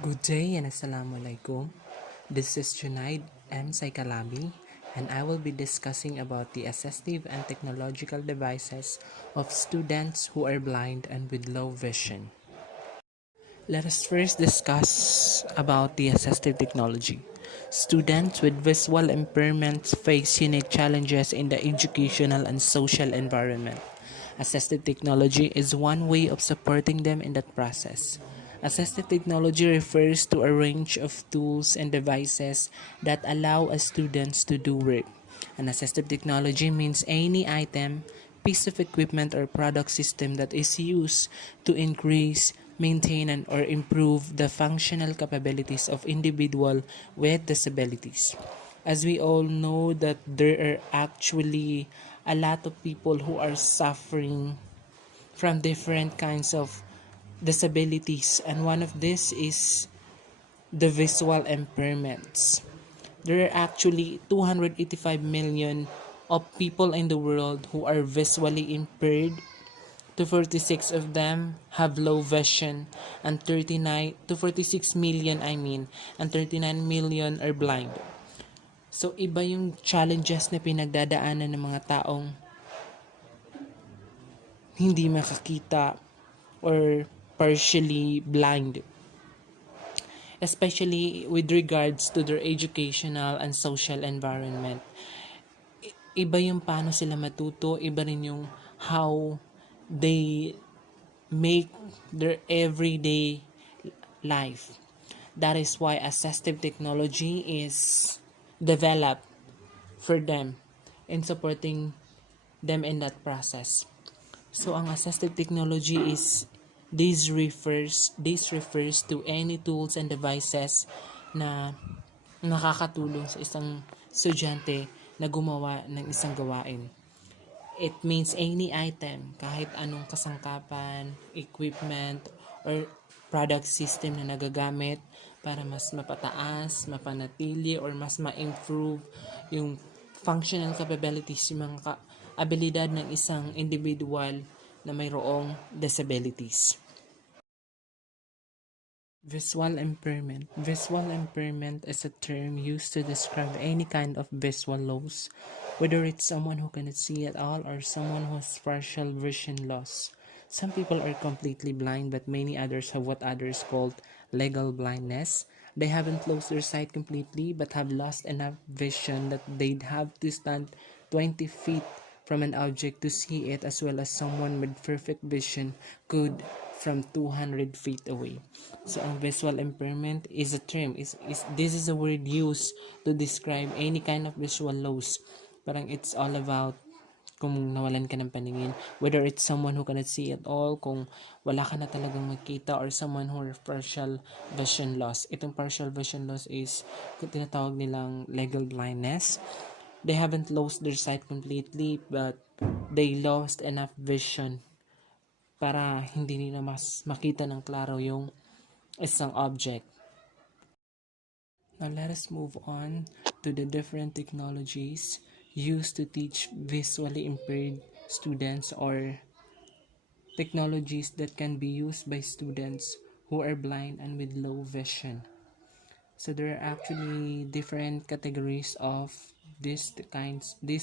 Good day and Assalamualaikum. This is Junaid M. Saikalabi and I will be discussing about the assistive and technological devices of students who are blind and with low vision. Let us first discuss about the assistive technology. Students with visual impairments face unique challenges in the educational and social environment. Assistive technology is one way of supporting them in that process. Assistive technology refers to a range of tools and devices that allow us students to do work. An assistive technology means any item, piece of equipment, or product system that is used to increase, maintain, and or improve the functional capabilities of individual with disabilities. As we all know that there are actually a lot of people who are suffering from different kinds of disabilities, and one of this is the visual impairments. There are actually 285 million of people in the world who are visually impaired. 246 of them have low vision, and 39 to 46 million and 39 million are blind. So iba yung challenges na pinagdadaanan ng mga taong hindi makakita or partially blind, especially with regards to their educational and social environment. Iba yung paano sila matuto, iba rin yung how they make their everyday life. That is why assistive technology is developed for them in supporting them in that process. So ang assistive technology is this refers to any tools and devices na nakakatulong sa isang estudyante na gumawa ng isang gawain. It means any item, kahit anong kasangkapan, equipment, or product system na nagagamit para mas mapataas, mapanatili, or mas ma-improve yung functional capabilities, yung mga abilidad ng isang individual na mayroong disabilities. Visual impairment. Visual impairment is a term used to describe any kind of visual loss, whether it's someone who cannot see at all or someone who has partial vision loss. Some people are completely blind, but many others have what others called legal blindness. They haven't lost their sight completely, but have lost enough vision that they'd have to stand 20 feet from an object to see it, as well as someone with perfect vision could from 200 feet away. So, ang visual impairment is a term. This is a word used to describe any kind of visual loss. Parang it's all about kung nawalan ka ng paningin. Whether it's someone who cannot see at all, kung wala ka na talagang makita, or someone who has partial vision loss. Itong partial vision loss is tinatawag nilang legal blindness. They haven't lost their sight completely, but they lost enough vision para hindi nila mas makita ng klaro yung isang object. Now let us move on to the different technologies used to teach visually impaired students, or technologies that can be used by students who are blind and with low vision. So there are actually different categories of these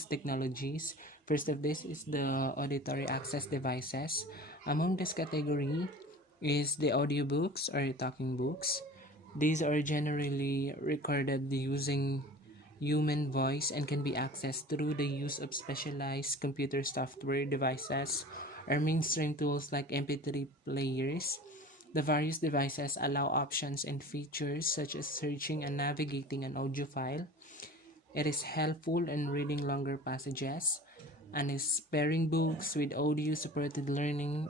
technologies. First of this is the auditory access devices. Among this category is the audiobooks or talking books. These are generally recorded using human voice and can be accessed through the use of specialized computer software devices or mainstream tools like MP3 players. The various devices allow options and features such as searching and navigating an audio file. It is helpful in reading longer passages, and is pairing books with audio-supported learning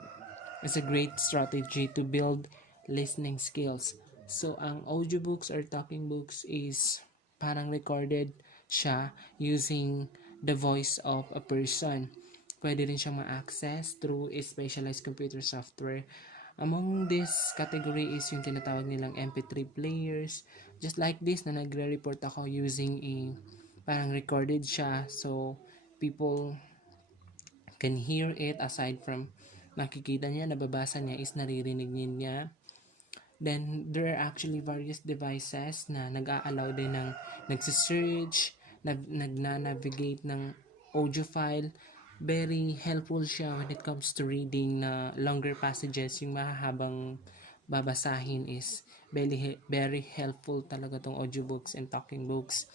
is a great strategy to build listening skills. So, ang audiobooks or talking books is parang recorded siya using the voice of a person. Pwede rin siyang ma-access through a specialized computer software. Among this category is yung tinatawag nilang MP3 players. Just like this na nagre-report ako using a parang recorded siya. So, people can hear it aside from nakikita niya, nababasa niya, is naririnig niya Then, there are actually various devices na nag-a-allow din ng nagsisearch, nag-navigate ng audio file. Very helpful siya when it comes to reading na longer passages. Yung mahahabang babasahin is very helpful talaga tong audiobooks and talking books.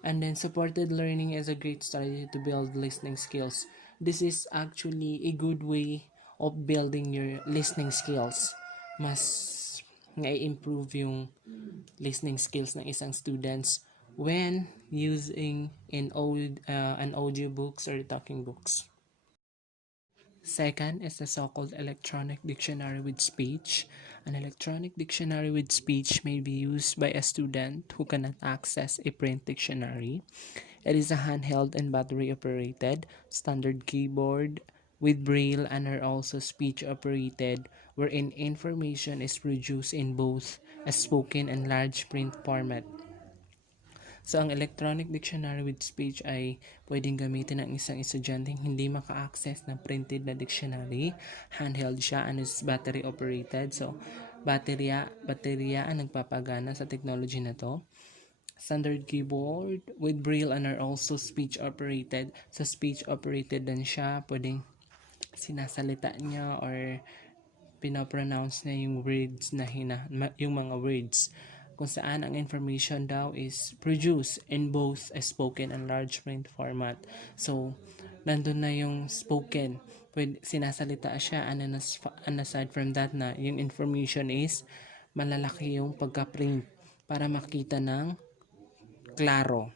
And then supported learning is a great strategy to build listening skills. This is actually a good way of building your listening skills. Mas na-improve yung listening skills ng isang students when using an audiobooks or talking books. Second is the so-called electronic dictionary with speech. An electronic dictionary with speech may be used by a student who cannot access a print dictionary. It is a handheld and battery operated, standard keyboard with braille and are also speech operated, wherein information is produced in both a spoken and large print format. So, ang electronic dictionary with speech ay pwedeng gamitin ng isang estudyanteng hindi maka-access ng printed na dictionary. Handheld siya and is battery operated. So, baterya ang nagpapagana sa technology na to. Standard keyboard with braille and are also speech operated. So, speech operated din siya. Pwedeng sinasalita niya or pinopronounce niya yung words na yung mga words kung saan ang information daw is produced in both a spoken and large print format. So, nandun na yung spoken. Sinasalita siya and aside from that na yung information is malalaki yung pagka-print para makita ng klaro.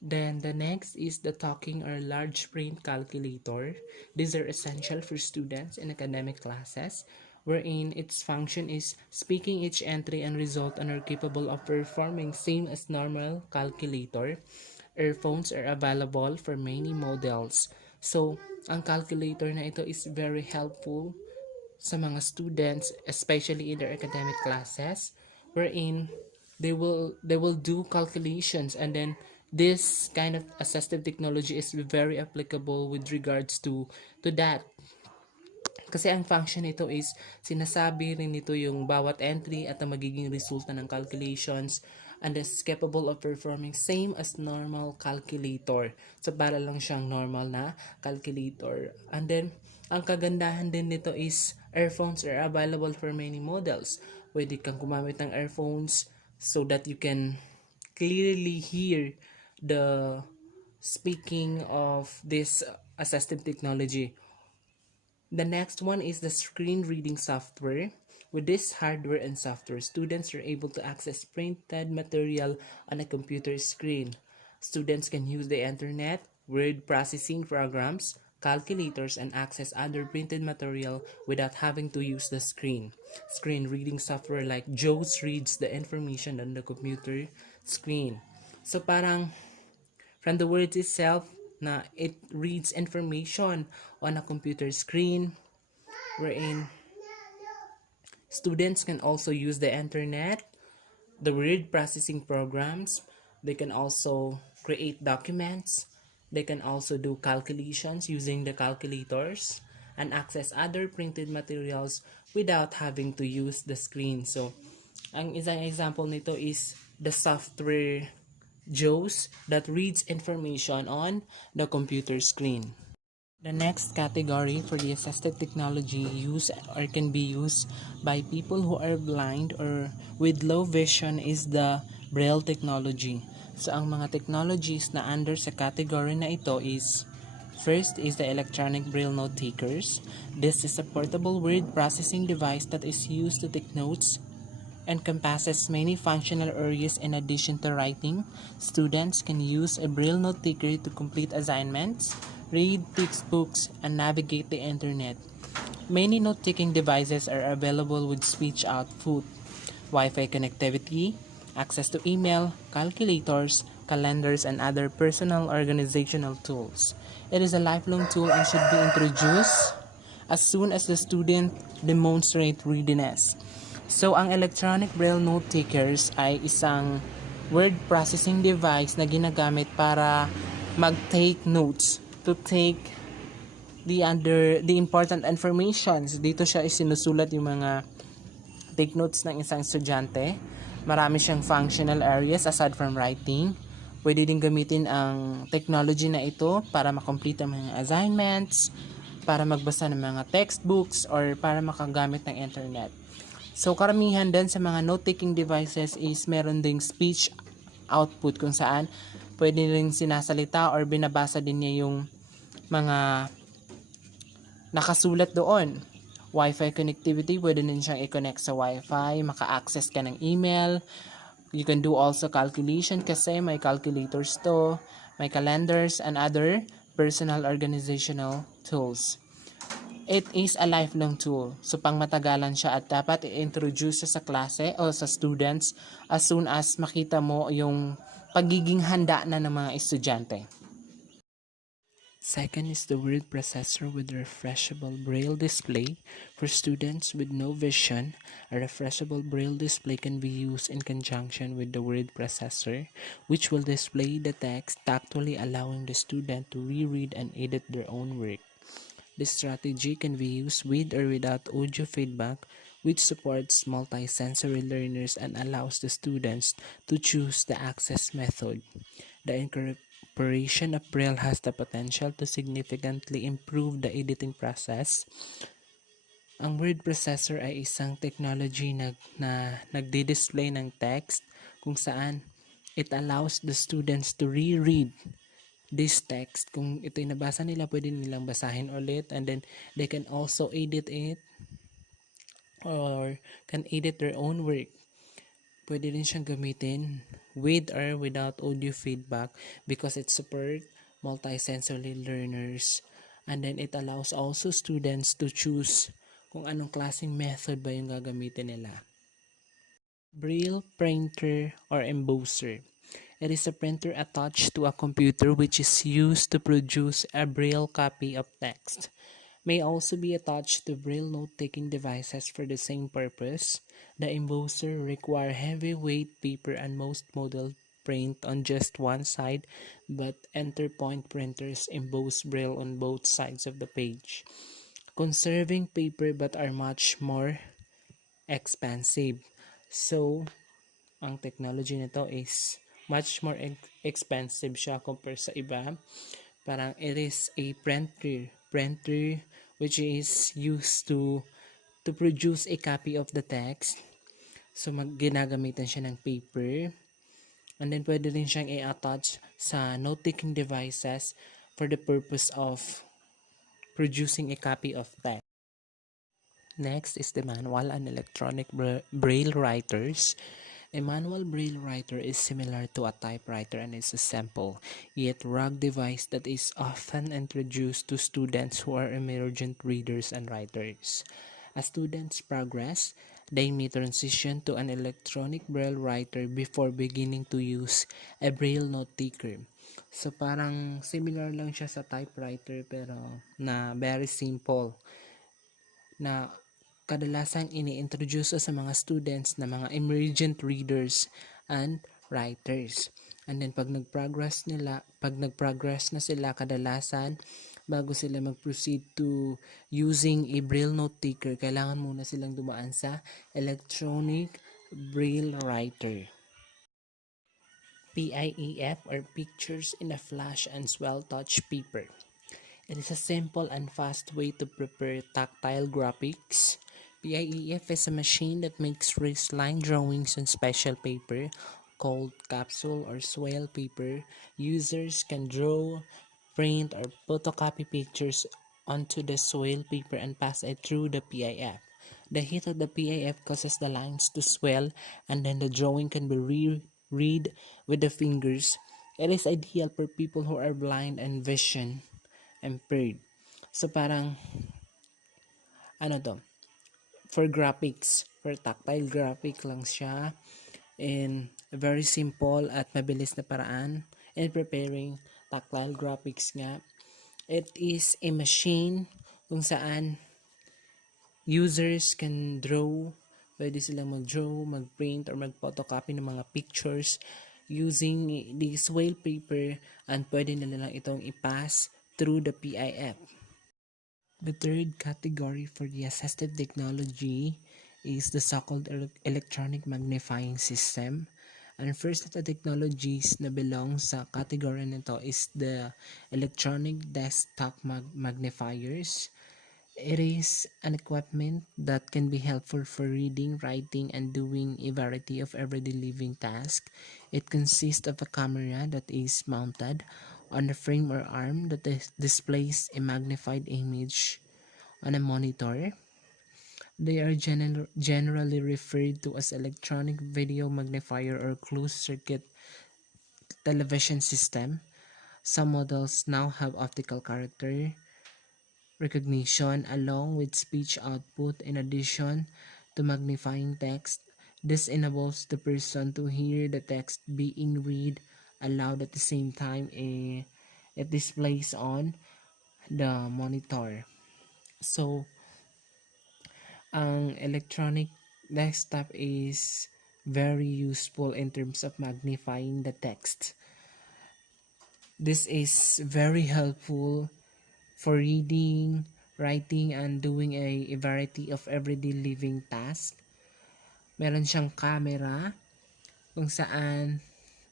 Then the next is the talking or large print calculator. These are essential for students in academic classes wherein its function is speaking each entry and result and are capable of performing same as normal calculator. Earphones are available for many models. So, ang calculator na ito is very helpful sa mga students, especially in their academic classes, wherein they will do calculations, and then this kind of assistive technology is very applicable with regards to that. Kasi ang function nito is sinasabi rin nito yung bawat entry at ang magiging resulta ng calculations and is capable of performing same as normal calculator. So para lang siyang normal na calculator. And then ang kagandahan din nito is earphones are available for many models. Pwede kang gumamit ng earphones so that you can clearly hear the speaking of this assistive technology. The next one is the screen reading software. With this hardware and software, students are able to access printed material on a computer screen. Students can use the internet, word processing programs, calculators, and access other printed material without having to use the screen. Screen reading software like JAWS reads the information on the computer screen. So parang from the words itself, na it reads information on a computer screen wherein students can also use the internet, the word processing programs, they can also create documents, they can also do calculations using the calculators, and access other printed materials without having to use the screen. So, ang isang example nito is the software JAWS that reads information on the computer screen. The next category for the assistive technology used or can be used by people who are blind or with low vision is the braille technology. So ang mga technologies na under sa category na ito is first is the electronic braille note takers. This is a portable word processing device that is used to take notes, encompasses many functional areas in addition to writing. Students can use a braille note taker to complete assignments, read textbooks, and navigate the internet. Many note-taking devices are available with speech output, Wi-Fi connectivity, access to email, calculators, calendars, and other personal organizational tools. It is a lifelong tool and should be introduced as soon as the student demonstrate readiness. So, ang electronic braille note takers ay isang word processing device na ginagamit para mag-take notes, to take the important informations. Dito siya isinusulat yung mga take notes ng isang estudyante. Marami siyang functional areas aside from writing. Pwede din gamitin ang technology na ito para makomplete ang mga assignments, para magbasa ng mga textbooks, or para makagamit ng internet. So, karamihan din sa mga note-taking devices is meron ding speech output kung saan pwede rin sinasalita or binabasa din niya yung mga nakasulat doon. Wi-Fi connectivity, pwede din siyang i-connect sa Wi-Fi, maka-access ka ng email. You can do also calculation kasi may calculators to, may calendars and other personal organizational tools. It is a lifelong tool. So, pangmatagalan siya at dapat i-introduce siya sa klase o sa students as soon as makita mo yung pagiging handa na ng mga estudyante. Second is the word processor with refreshable braille display. For students with no vision, a refreshable braille display can be used in conjunction with the word processor, which will display the text tactily, allowing the student to reread and edit their own work. This strategy can be used with or without audio feedback, which supports multisensory learners and allows the students to choose the access method. The incorporation of Braille has the potential to significantly improve the editing process. Ang word processor ay isang technology na nagdi-display ng text kung saan it allows the students to reread this text. Kung ito'y nabasa nila, pwede nilang basahin ulit, and then they can also edit it or can edit their own work. Pwede rin siyang gamitin with or without audio feedback because it supports multisensory learners, and then it allows also students to choose kung anong klaseng method ba yung gagamitin nila. Braille printer or embosser. It is a printer attached to a computer which is used to produce a Braille copy of text. May also be attached to Braille note-taking devices for the same purpose. The embosser require heavyweight paper and most models print on just one side, but Enterpoint printers emboss Braille on both sides of the page, conserving paper but are much more expensive. So, ang technology nito is much more expensive siya compare sa iba. Parang it is a printer which is used to produce a copy of the text. So ginagamitan siya ng paper, and then pwede rin siyang i-attach sa note-taking devices for the purpose of producing a copy of text. Next is the manual and electronic braille writers. A manual braille writer is similar to a typewriter and is a simple, yet rugged device that is often introduced to students who are emergent readers and writers. As students progress, they may transition to an electronic braille writer before beginning to use a braille note taker. So parang similar lang siya sa typewriter pero na very simple, na kadalasang ini-introduce sa mga students na mga emergent readers and writers. And then pag nag-progress na sila, kadalasan bago sila mag-proceed to using a braille note taker, kailangan muna silang dumaan sa electronic braille writer. PIEF or Pictures in a Flash and Swell Touch Paper. It is a simple and fast way to prepare tactile graphics. PIEF is a machine that makes raised line drawings on special paper called capsule or swell paper. Users can draw, print, or photocopy pictures onto the swell paper and pass it through the PIF. The heat of the PIF causes the lines to swell, and then the drawing can be read with the fingers. It is ideal for people who are blind and vision impaired. So parang for graphics, for tactile graphic lang siya, in a very simple at mabilis na paraan in preparing tactile graphics nga. It is a machine kung saan users can draw, pwede silang mag-draw, mag-print, or mag-photocopy ng mga pictures using this whale paper, and pwede na lang itong i-pass through the PIF. The third category for the assistive technology is the so-called electronic magnifying system. And first of the technologies na belong sa category nito is the electronic desktop magnifiers. It is an equipment that can be helpful for reading, writing, and doing a variety of everyday living tasks. It consists of a camera that is mounted on a frame or arm that displays a magnified image on a monitor. They are generally referred to as electronic video magnifier or closed circuit television system. Some models now have optical character recognition along with speech output in addition to magnifying text. This enables the person to hear the text being read aloud at the same time it displays on the monitor. So, ang electronic desktop is very useful in terms of magnifying the text. This is very helpful for reading, writing, and doing a variety of everyday living tasks. Meron siyang camera kung saan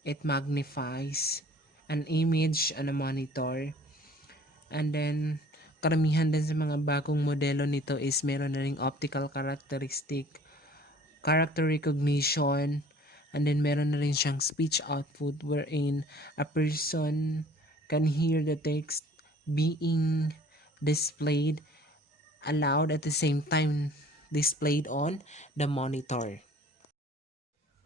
it magnifies an image on a monitor. And then, karamihan din sa mga bagong modelo nito is meron na ring optical characteristic, character recognition, and then meron na rin siyang speech output wherein a person can hear the text being displayed aloud at the same time displayed on the monitor.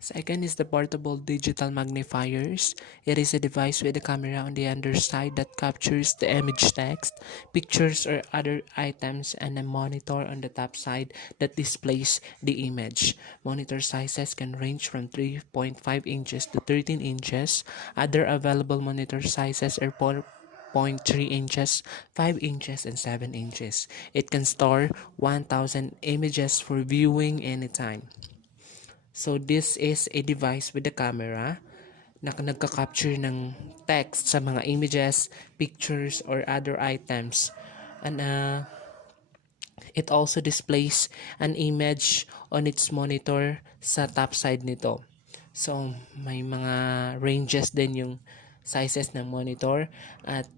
Second is the portable digital magnifiers. It is a device with a camera on the underside that captures the image text, pictures or other items and a monitor on the top side that displays the image. Monitor sizes can range from 3.5 inches to 13 inches. Other available monitor sizes are 4.3 inches, 5 inches, and 7 inches. It can store 1,000 images for viewing anytime. So, this is a device with a camera na nagka-capture ng text sa mga images, pictures, or other items. And it also displays an image on its monitor sa top side nito. So, may mga ranges din yung sizes ng monitor at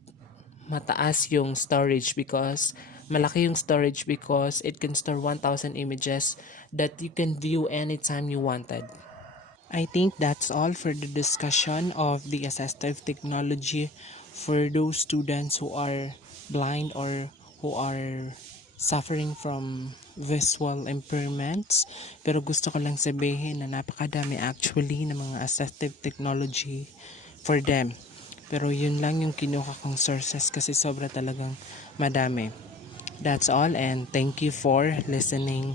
mataas yung storage because malaki yung storage because it can store 1,000 images that you can view anytime you wanted. I think that's all for the discussion of the assistive technology for those students who are blind or who are suffering from visual impairments. Pero gusto ko lang sabihin na napakadami actually ng mga assistive technology for them. Pero yun lang yung kinuha kong sources kasi sobra talagang madami. That's all and thank you for listening.